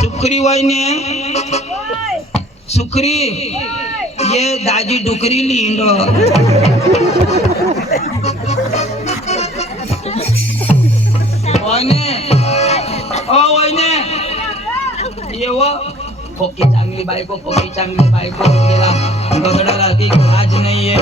सुखरी वाईने सुखरी ये दाजी डुकरी लिंड वाईने ओ वाईने ये वो फोकी चांगली बायको गेला दगडाला ती लाज नाहीये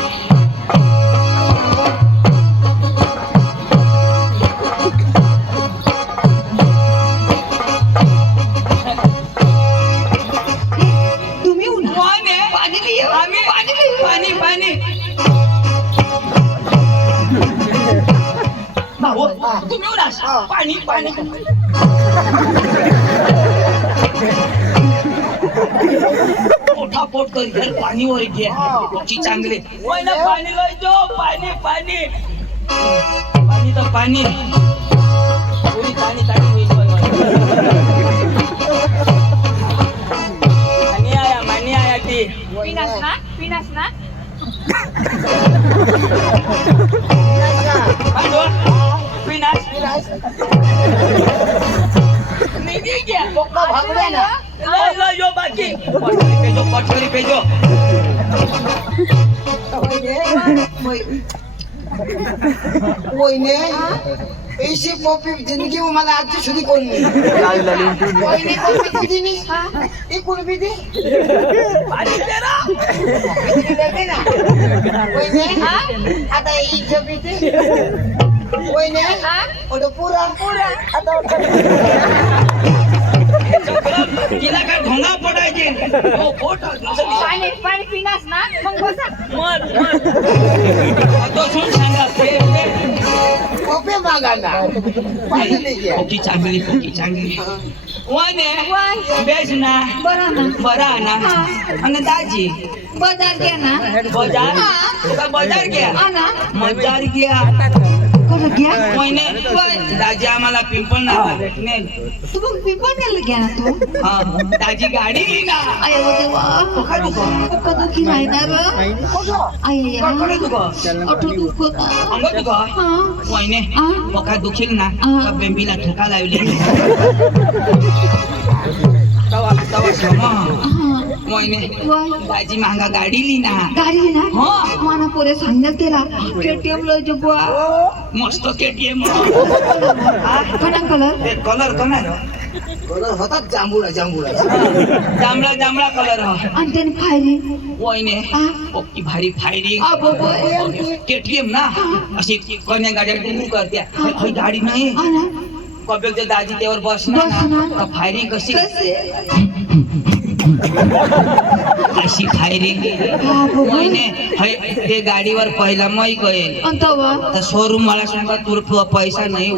पाणी पाणी मोठा पोट कर पाणी वर घे चांगले पाणी लय जो पाणी पाणी पाणी तर पाणी थोडी पाणी पाणी मानी आया ती पिनास ना निघी गया बोका भागले ना ला यो बाकी पटरी पे जो कोई ऐसी पॉपी जिंदगी में मला आज शुरू करनी कोई नहीं पॉपी दी नहीं ये कौन भी दी पानी तेरा देते ना कोई नहीं आता ये जो भी दी कोई नहीं और तो पूरा आता किला का ढोंगा पडायचे हो फोटो पाणी पिनास ना मग बसा मत तो सुन सांगा पॉपी मागाना पाणी नाही फोकी चांगली वाने बेस ना बरा ना आणि दाजी बाजार घ्या ना बाजार घ्या मजार घ्या कसं घ्या वाने दाजी आम्हाला पिंपळ नावा भेटणे तू मग पिंपळनेरला घ्या ना तू हा दाजी गाडी घे ना अरे देवा पक्का दुखी राहणार अय कडे तुका ऑटो दुखत अंग तुका वाने पक्का दुखील ना का बेंबीला ठोका लावले तवा क्षमा वाने दाजी मांगा गाडी ली ना माना पोरे सांगण्यात केला केटीएम लय जगवा मस्त केटीएम कना कलर होता जांभूळा जांभळा कलर आणि त्याने फायरी वाईने पक्की भारी फायरी केटीएम ना अशी कन्या गाड्या डुंगू करत्या ही गाडी नाही कबीर दाजी त्यावर बसणार ना फायरिंग कशी अशी फायरिंग ते गाडीवर पहिला मै कळेल तर शोरूम मला सांगा तुला पैसा नाही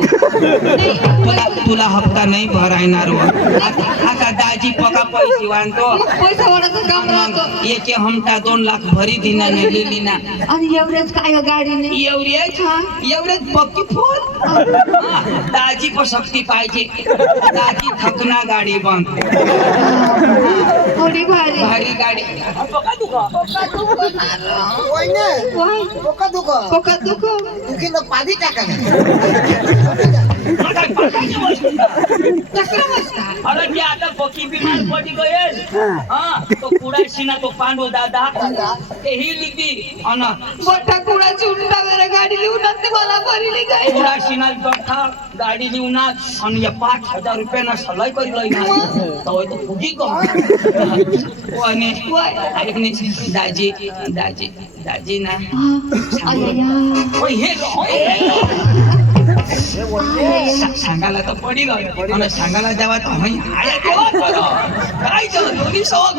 तुला हप्ता नाही भरायणार आता दाजी पका पैसे वाढतो एक हमटा 2 लाख भरी दिना नाही लिहिली ना आणि एवढेच काय गाडीने एवढेच पक्की फोन दाजी पर शक्ती पाहिजे दाजी थकना गाडी बंद थोडी भारी गाडी पोका दुखो दुखीनं पाणी टाका अरे ते आता पक्की बिमार पडी गएल तो कुडाशी ना तो पांडू दादा ते ही लिखी अन मोठा कुडाची उंटा मेरा गाडी लिहून ते मला भरली काय कुडाशी ना बठा गाडी लिहून आणि 5,000 रुपये ना सलाई करी लई ना तो तो फुगी को वाने ऐकने दाजी ना ओय हे सांगायला तर पडी गयो आणि सांगायला जेव्हा तर काय दोन्ही सवा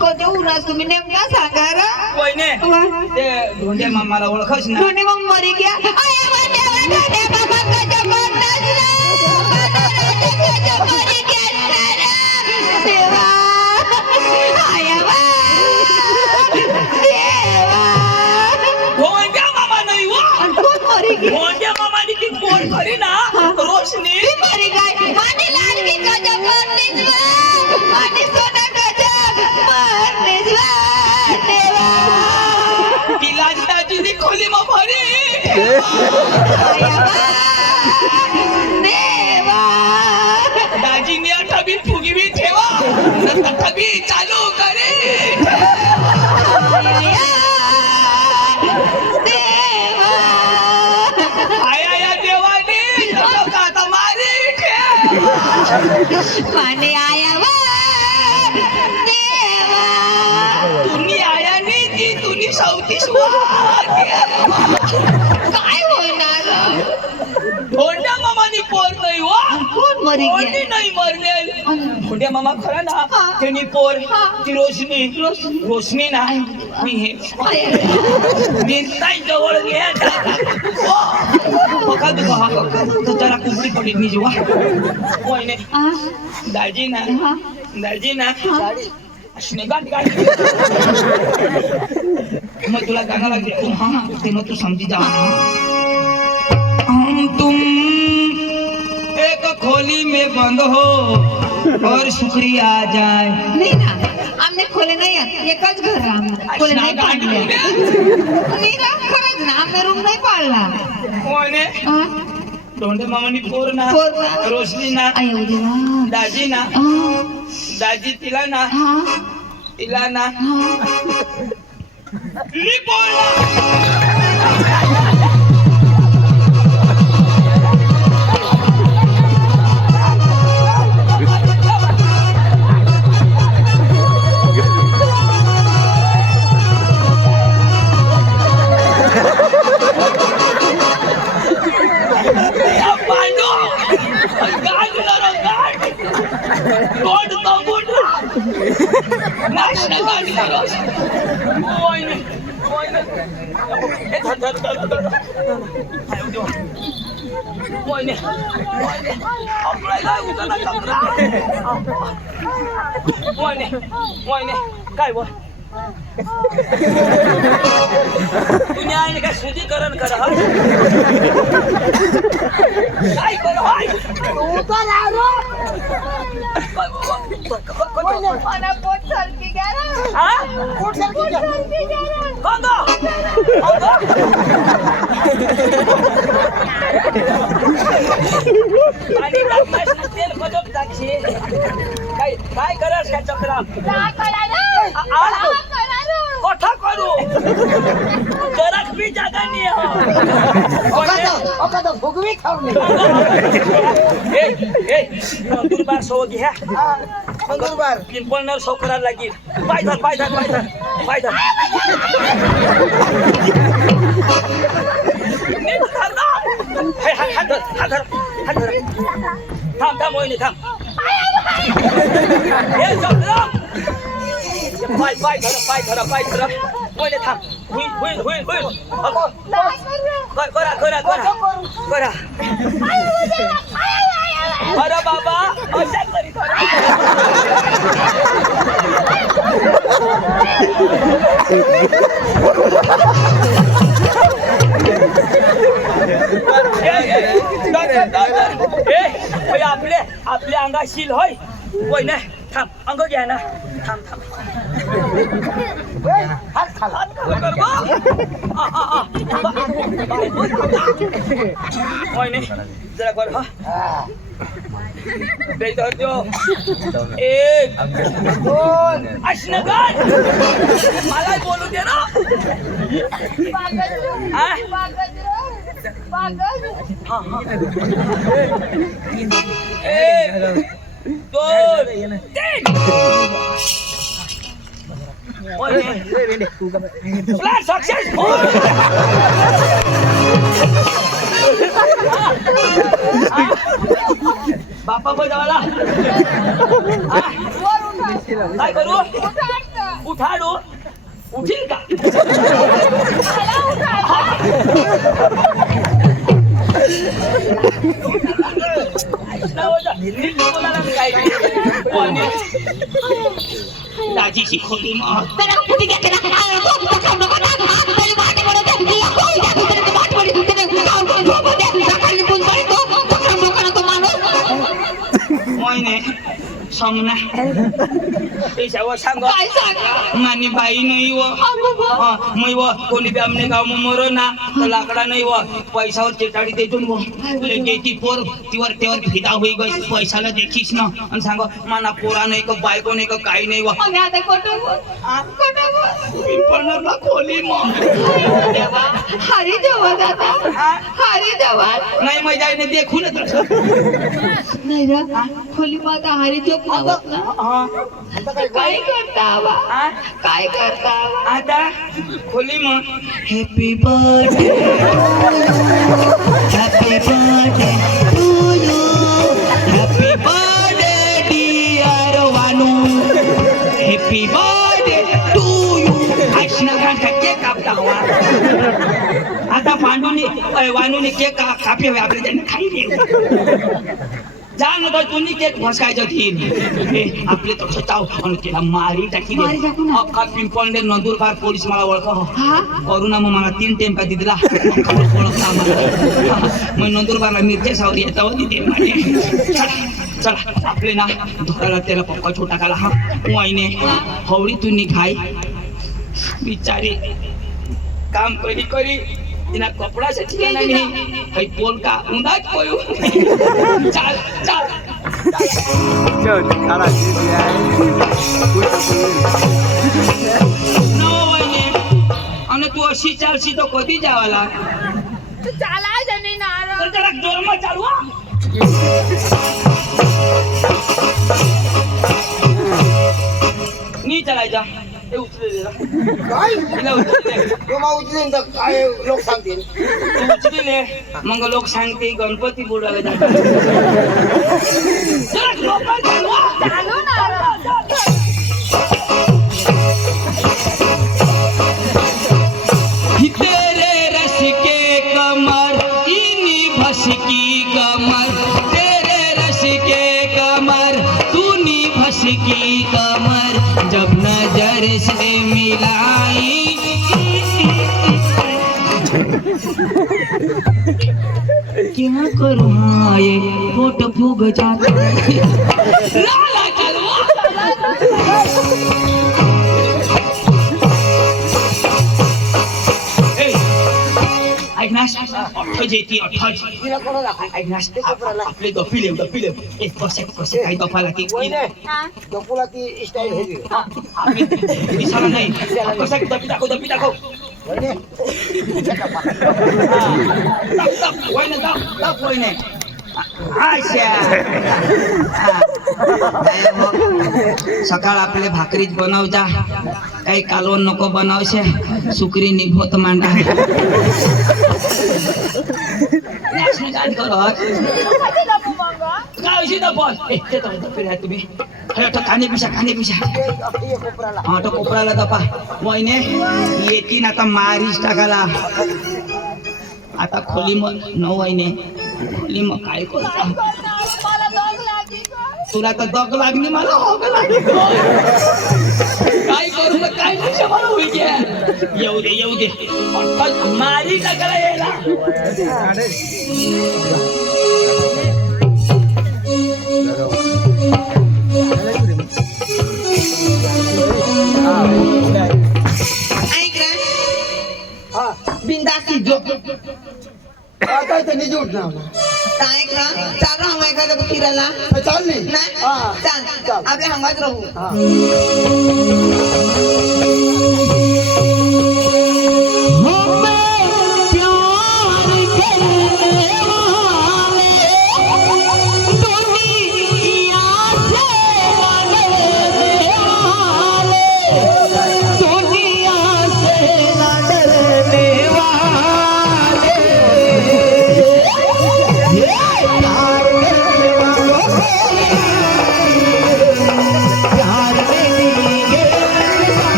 कधी उन्हास तुम्ही नेमका सांगा रा वहिने ते धोंडे मामाला ओळखच ना धोंडे मग मरी गया खरी ना रोशनी मरी गई आणि लाडकी गजब करतेस आणि सोना गजब करतेस देवा तिला दाजीनी खोली मग भरी देवा दाजीनी आता बी फुगी मी चालू करेन. आया या देवाने आता मारी माने आया वा देवा. तुम्ही आया नाही ती तुम्ही 34 काय होणार धोंड्या मामानी पोर नाही वा. कोण मरी कोणी गेला नाही मरले. धोंड्या मामा खरा ना त्यांनी पोर ती रोशनी ना मी हे निंताई जवळ घ्या बघा तू जरा कुंपडी पडली मी जेव्हा होईने दाजी ना असणे गाठ मग तुला गाणं लागते तू हा ते मग तू समजी जा. तुम एक खोली में बंद हो और शुक्रिया आ जाए. नाही ना आमने खोले नाही आहेत. एकच घर आम्ही खोले नाही पाडले. नाही ना खरंच ना आम्ही रूम नाही पाळला. होईने धोंडे मामानी पोर ना रोशनी ना आयो देवा. दाजी ना दाजी तिला ना मी बोलला. काय बोल तुम्ही आहे काय शुद्धीकरण करा काय करा तेल बदल टाकशी काय करास काय चक्रा कथा करू जरा भी जागा नाही भुगवी खाऊ दुर्बार सो घ्या दुर्बार पिंपळनर सो करायला लागेल. पाय धर थांब मोहिनी थांब. पाय धर मोहिनी थांब. होईल करा अरे बाबा अशा करी आपल्या अंगात शील होय होय ना. थांब अंग घ्या ना. थांब होय नाही जरा कर एक दोन असणं काय मला बोलू दे ना. एक दोन तीन प्लॅन सक्सेसफुल. बापा बजावला काय करू उठाडू उठील का दाजीची खोली मग हे समना पैशावर सांग काय सांगा मानी बाई नाही व मै व कोणी बी आमने गाव मरो ना तर लाकडा नाही व पैशावर चेटाडी देतून व ती पोर तिवर तेवर फिदा होई गई पैशाला देखीस ना आणि सांग माना पोरा नाही का बायको नाही का काही नाही व आम्ही आता कोटं पिंपळला खोली मग हरी देवा दादा हरी देवा नाही मजा नाही देखून नाही रा खोली माता हरी देव ना काय करता आवा काय करता आवा आता खोली मग happy birthday happy birthday to you happy birthday dear Vanu happy birthday to you आईशनगरांचा केक कापता हवा आता वानूने केक कापे हवे आपले त्यांना खाई दे जा ना तर तुम्ही केक फसकायचं तीन आपले तो चाव आणि तिला मारी टाकी दे अख्खा पिंपळने नंदुरबार पोलीस मला ओळख करू ना मग मला 3 टेम्पा दिला ओळखला मग नंदुरबारला मिरच्या सावरी येता होती चला आपले ना धोराला त्याला पप्पा छोटा काला हा वाईने हवडी तू निघाय बिचारी काम करी करी तिना कपडाच्या ठिकाणी नाही काही पोल का उंदाच कोयू चाल चाल आणि तू अशी चालशी तो कधी जावाला चाला जणी नार जरा जोरमा चालू नी चालायचा ते उचले काय तिला उचले तुम्हा उचलीन तर काय लोक सांगतील उचलिले मग लोक सांगते गणपती बुडायला जातात जरा लोकांना चालवा. चालू नार तेरे रस के कमर इनी भस की कमर तेरे रस के कमर तूनी भस की कमर जब नजर से मिलाई क्या करूँ हाँ ये फोट फूग जाता लाला चलवा ऐकनास अठ्ठाज येते अठ्ठाज तिला कोणा दाखव ऐकनास आपले दफिले एक कसे काही दफा लागते डोकुला ती स्टाईल हेवी आपले दिसायला नाही कसा दफी दाखव वहिने सकाळ आपले भाकरीच बनवजा काही कालवण नको बनवशे सुकरी निघोत मांडा तुम्ही काने पिशा कोपराला दपा वहिने येतीन आता मारीच टाकाला आता खोली मग न वहिने खोली मग काय करता तुला तर दग लागली मला होग लागली काय करू तर काय कशा मला होई घ्या येऊ दे मारी टाकायला यायला बिंदासी जो आता इथे निजी उठणार काय का चालू हवा एखादा फिरायला चालली नाही चाल आपल्या हंगात राहू हा